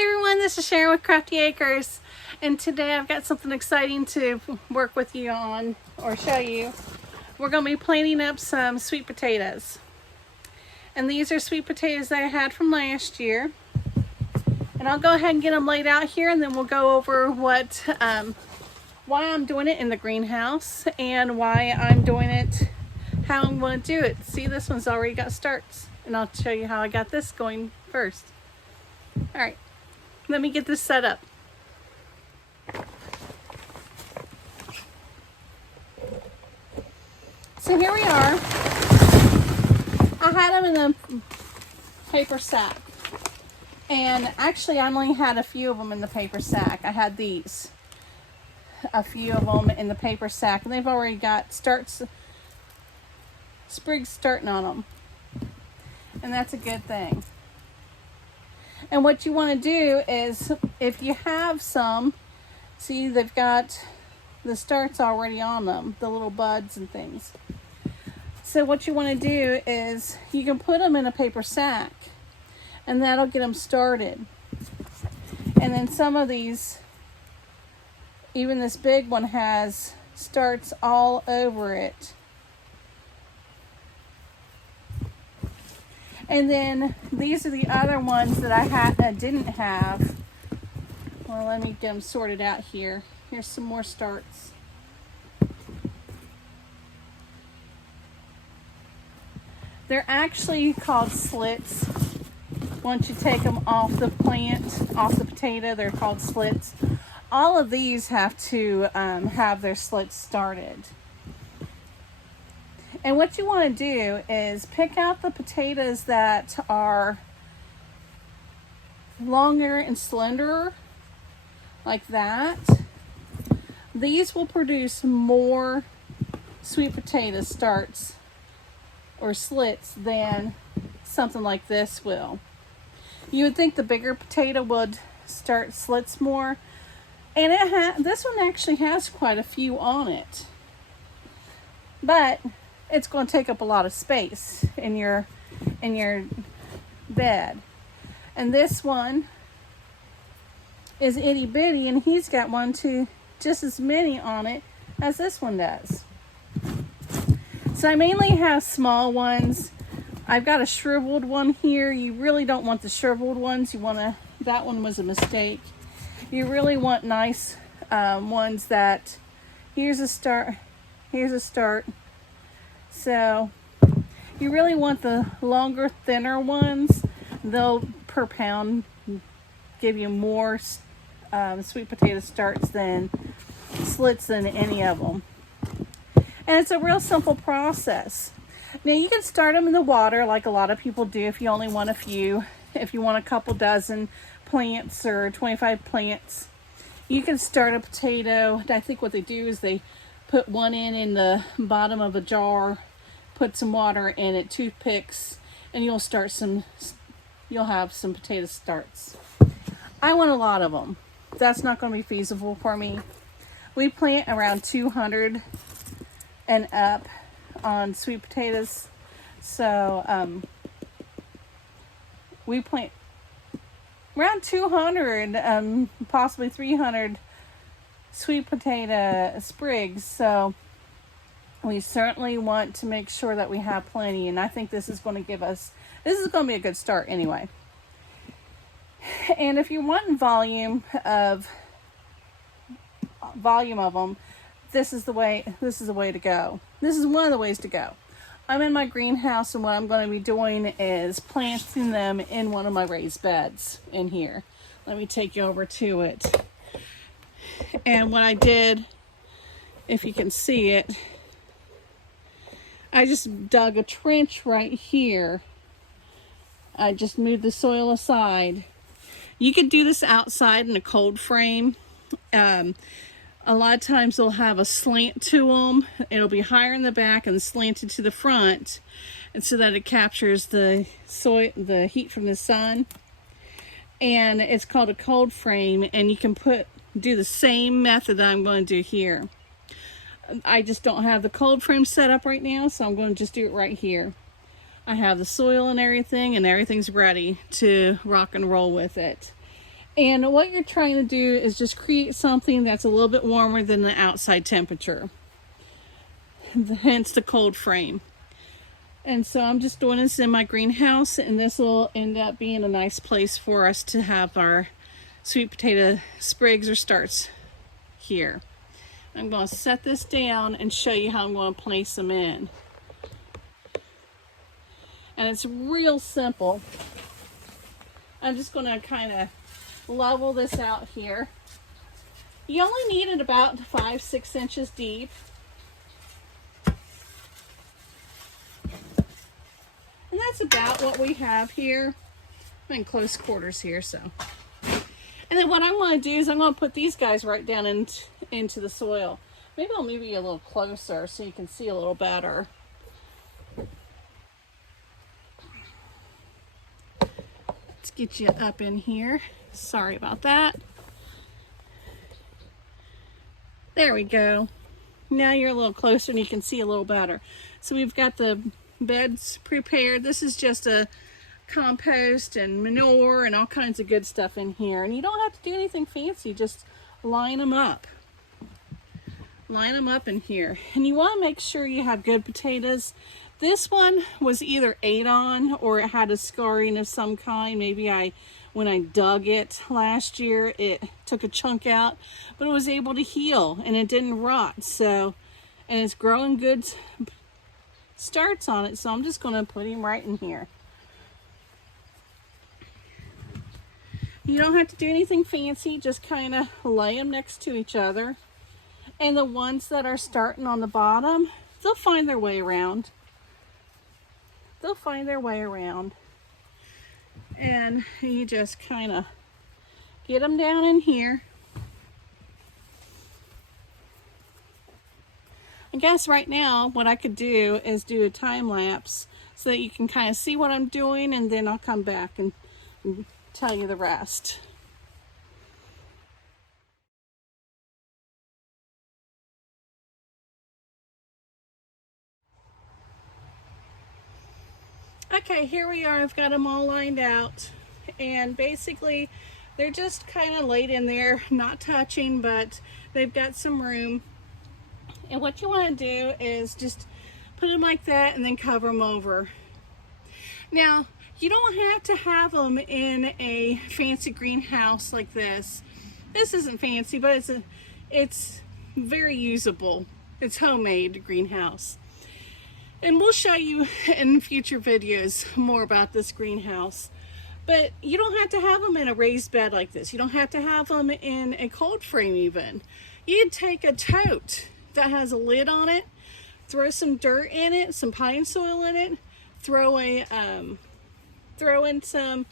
Hi everyone, this is Sharon with Crafty Acres, and today I've got something exciting to work with you on or show you. We're going to be planting up some sweet potatoes, and these are sweet potatoes that I had from last year, and I'll go ahead and get them laid out here, and then we'll go over why I'm doing it in the greenhouse and why I'm doing it, how I'm going to do it. See, this one's already got starts, and I'll show you how I got this going first. All right, let me get this set up. So here we are. I had them in a paper sack. And actually I only had a few of them in the paper sack. I had these. A few of them in the paper sack. And they've already got sprigs starting on them. And that's a good thing. And what you want to do is, if you have some, see they've got the starts already on them, the little buds and things. So what you want to do is, you can put them in a paper sack, and that'll get them started. And then some of these, even this big one has starts all over it. And then these are the other ones that I didn't have. Well, let me get them sorted out here. Here's some more starts. They're actually called slits. Once you take them off the plant, off the potato, they're called slits. All of these have to have their slits started. And what you want to do is pick out the potatoes that are longer and slenderer, like that. These will produce more sweet potato starts or slits than something like this will. You would think the bigger potato would start slits more, and this one actually has quite a few on it. But it's going to take up a lot of space in your bed. And this one is itty bitty, and he's got just as many on it as this one does. So I mainly have small ones. I've got a shriveled one here. You really don't want the shriveled ones. That one was a mistake. You really want nice ones that, here's a start. So you really want the longer, thinner ones. They'll per pound give you more sweet potato starts than slits than any of them. And it's a real simple process. Now you can start them in the water like a lot of people do if you only want a few. If you want a couple dozen plants or 25 plants, you can start a potato. I think what they do is they put one in the bottom of a jar, put some water in it, toothpicks, and you'll have some potato starts. I want a lot of them. That's not going to be feasible for me. We plant around 200 and up on sweet potatoes. So we plant around 200, possibly 300 sweet potato sprigs. So we certainly want to make sure that we have plenty, and I think this is going to be a good start anyway. And if you want volume of them, this is the way to go. This is one of the ways to go. I'm in my greenhouse, and what I'm going to be doing is planting them in one of my raised beds in here. Let me take you over to it. And what I did, if you can see it, I just dug a trench right here. I just moved the soil aside. You could do this outside in a cold frame. A lot of times they'll have a slant to them. It'll be higher in the back and slanted to the front, and so that it captures the heat from the sun. And it's called a cold frame, and you can do the same method that I'm going to do here. I just don't have the cold frame set up right now, so I'm going to just do it right here. I have the soil and everything's ready to rock and roll with it. And what you're trying to do is just create something that's a little bit warmer than the outside temperature, hence the cold frame. And so I'm just doing this in my greenhouse, and this will end up being a nice place for us to have our sweet potato sprigs or starts here. I'm going to set this down and show you how I'm going to place them in. And it's real simple. I'm just going to kind of level this out here. You only need it about 5-6 inches deep. And that's about what we have here. I'm in close quarters here, so. And then what I'm going to do is I'm going to put these guys right down into the soil. Maybe I'll move you a little closer so you can see a little better. Let's get you up in here. Sorry about that. There we go. Now you're a little closer and you can see a little better. So we've got the beds prepared. This is just a compost and manure and all kinds of good stuff in here, and you don't have to do anything fancy. Just line them up in here. And you want to make sure you have good potatoes. This one was either ate on or it had a scarring of some kind. Maybe when I dug it last year, it took a chunk out, but it was able to heal and it didn't rot. So, and it's growing good starts on it, so I'm just going to put him right in here. You don't have to do anything fancy, just kind of lay them next to each other. And the ones that are starting on the bottom, they'll find their way around. They'll find their way around. And you just kind of get them down in here. I guess right now what I could do is do a time lapse so that you can kind of see what I'm doing, and then I'll come back and tell you the rest. Okay, here we are. I've got them all lined out, and basically they're just kind of laid in there, not touching, but they've got some room. And what you want to do is just put them like that and then cover them over. Now, you don't have to have them in a fancy greenhouse like this. This isn't fancy, but it's very usable. It's homemade greenhouse. And we'll show you in future videos more about this greenhouse. But you don't have to have them in a raised bed like this. You don't have to have them in a cold frame even. You'd take a tote that has a lid on it, throw some dirt in it, some pine soil in it, throw in some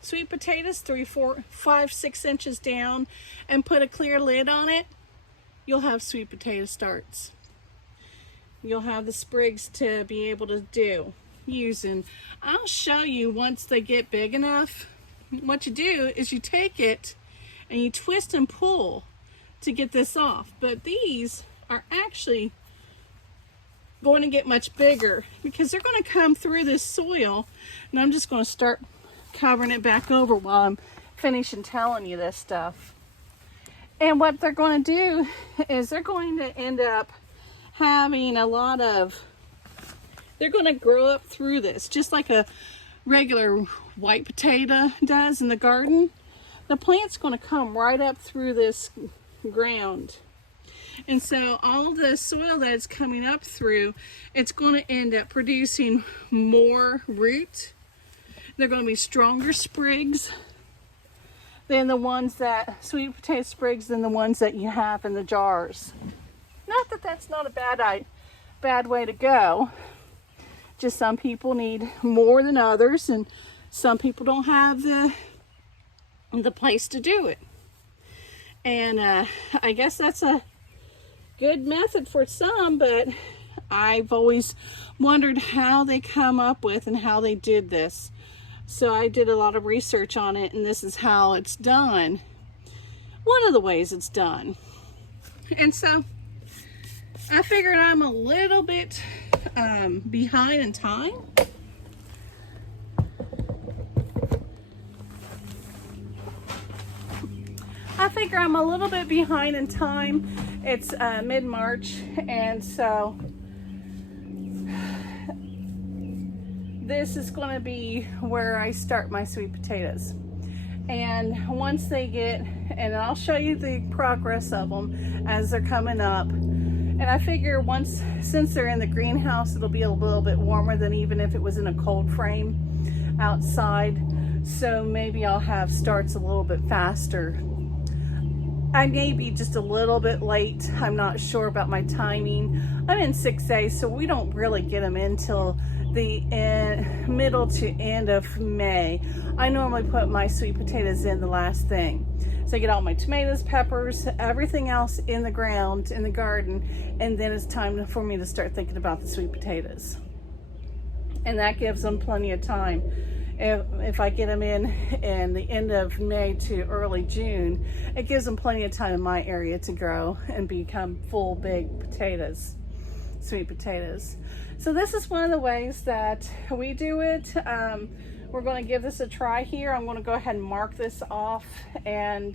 sweet potatoes 3, 4, 5, 6 inches down, and put a clear lid on it. You'll have sweet potato starts. You'll have the sprigs to be able to use. And I'll show you once they get big enough. What you do is you take it and you twist and pull to get this off. But these are actually going to get much bigger because they're going to come through this soil. And I'm just going to start covering it back over while I'm finishing telling you this stuff. And what they're going to do is they're going to end up having they're going to grow up through this just like a regular white potato does in the garden. The plant's going to come right up through this ground, and so all the soil that it's coming up through, it's going to end up producing more root. They're going to be stronger sprigs than the ones sweet potato sprigs than the ones that you have in the jars. Not that that's not a bad way to go. Just some people need more than others, and some people don't have the place to do it. And I guess that's a good method for some, but I've always wondered how they come up with and how they did this. So I did a lot of research on it, and this is how it's done. One of the ways it's done. And so I figured I'm a little bit behind in time. figure I'm a little bit behind in time. It's mid-March, and so this is going to be where I start my sweet potatoes. And once they get, and I'll show you the progress of them as they're coming up. And I figure since they're in the greenhouse, it'll be a little bit warmer than even if it was in a cold frame outside. So maybe I'll have starts a little bit faster. I may be just a little bit late. I'm not sure about my timing. I'm in 6A, so we don't really get them until the middle to end of May. I normally put my sweet potatoes in the last thing. So I get all my tomatoes, peppers, everything else in the ground, in the garden, and then it's time for me to start thinking about the sweet potatoes. And that gives them plenty of time. If I get them in the end of May to early June, it gives them plenty of time in my area to grow and become full big potatoes, sweet potatoes. So this is one of the ways that we do it. We're going to give this a try here. I'm going to go ahead and mark this off and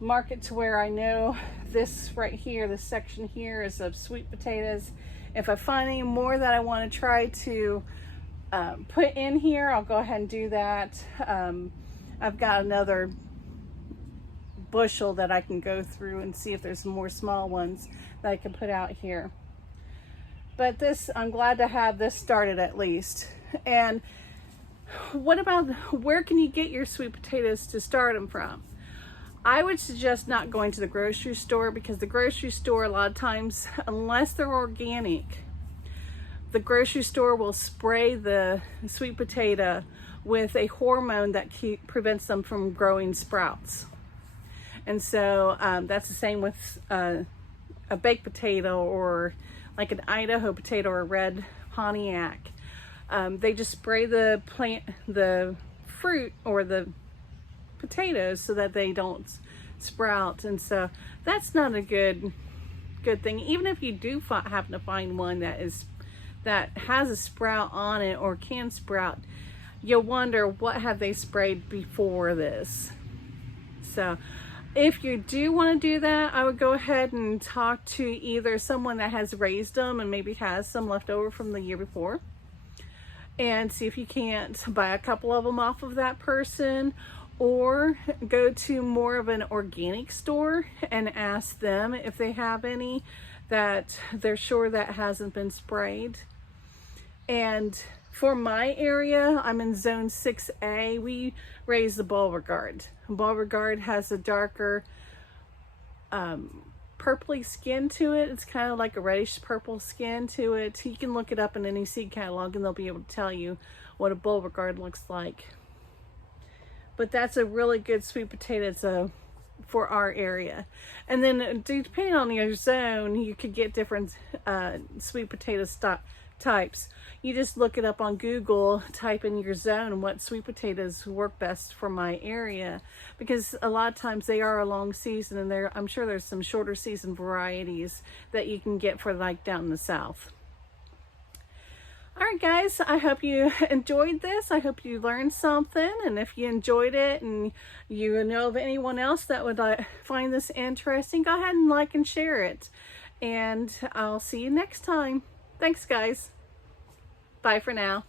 mark it to where I know this right here, this section here is of sweet potatoes. If I find any more that I want to try to put in here, I'll go ahead and do that. I've got another bushel that I can go through and see if there's some more small ones that I can put out here. But this, I'm glad to have this started at least. And what about, where can you get your sweet potatoes to start them from? I would suggest not going to the grocery store, because the grocery store, a lot of times, unless they're organic, the grocery store will spray the sweet potato with a hormone that prevents them from growing sprouts. And so that's the same with a baked potato, or like an Idaho potato or a red Pontiac. They just spray the fruit or the potatoes so that they don't sprout. And so that's not a good thing. Even if you do happen to find one that has a sprout on it or can sprout, you'll wonder, what have they sprayed before this? So if you do want to do that, I would go ahead and talk to either someone that has raised them and maybe has some left over from the year before, and see if you can't buy a couple of them off of that person, or go to more of an organic store and ask them if they have any that they're sure that hasn't been sprayed. And for my area, I'm in zone 6A. We raise the Beauregard. Beauregard has a darker purpley skin to it. It's kind of like a reddish purple skin to it. You can look it up in any seed catalog and they'll be able to tell you what a Beauregard looks like. But that's a really good sweet potato for our area. And then depending on your zone, you could get different sweet potato types. You just look it up on Google, type in your zone and what sweet potatoes work best for my area, because a lot of times they are a long season, and I'm sure there's some shorter season varieties that you can get for like down in the south. All right, guys, I hope you enjoyed this. I hope you learned something. And if you enjoyed it and you know of anyone else that would find this interesting, go ahead and like and share it. And I'll see you next time. Thanks, guys. Bye for now.